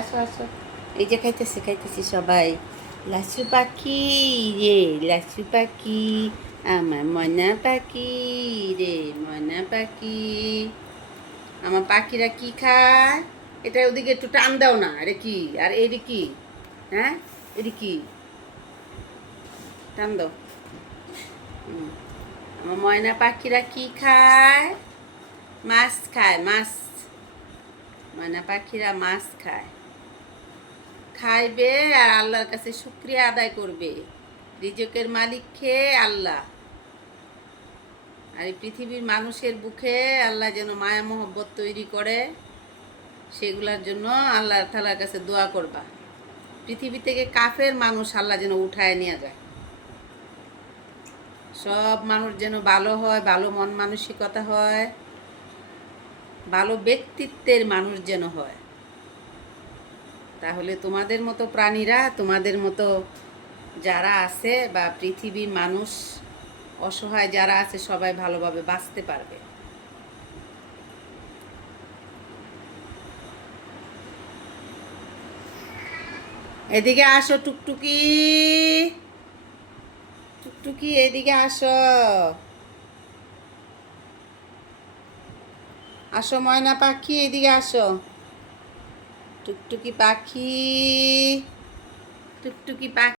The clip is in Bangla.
আসো আসো। এই যে খাইতেছি সবাই। লাচু পাখি রে, লাচু পাখি, আমার ময়না পাখি রে, ময়না পাখি। আমার পাখিরা কি খায়? এটা ওদিকে একটু টান দাও না। আরে কি আর এটি কি? হ্যাঁ, এটি কি? টান দাও। হুম। আমার ময়না পাখিরা কি খায়? মাছ খায়, মাছ। ময়না পাখিরা মাছ খায়, খাইবে আর আল্লাহর কাছে শুকরিয়া আদায় করবে। রিজকের মালিক খেয়ে আল্লাহ। আর এই পৃথিবীর মানুষের বুকে আল্লাহ যেন মায়া মহব্বত তৈরি করে, সেগুলোর জন্য আল্লাহ তাআলার কাছে দোয়া করবা। পৃথিবী থেকে কাফের মানুষ আল্লাহ যেন উঠায় নিয়ে যায়। সব মানুষ যেন ভালো হয়, ভালো মন মানসিকতা হয়, ভালো ব্যক্তিত্বের মানুষ যেন হয়। তাহলে তোমাদের মতো প্রাণীরা, তোমাদের মতো যারা আছে বা পৃথিবীর মানুষ অসহায় যারা আছে সবাই ভালোভাবে বাঁচতে পারবে। এদিকে আসো টুকটুকি, টুকটুকি এদিকে আসো। আসো ময়না পাখি, এদিকে আসো। টুকটুকি পাখি, টুকটুকি পাখি।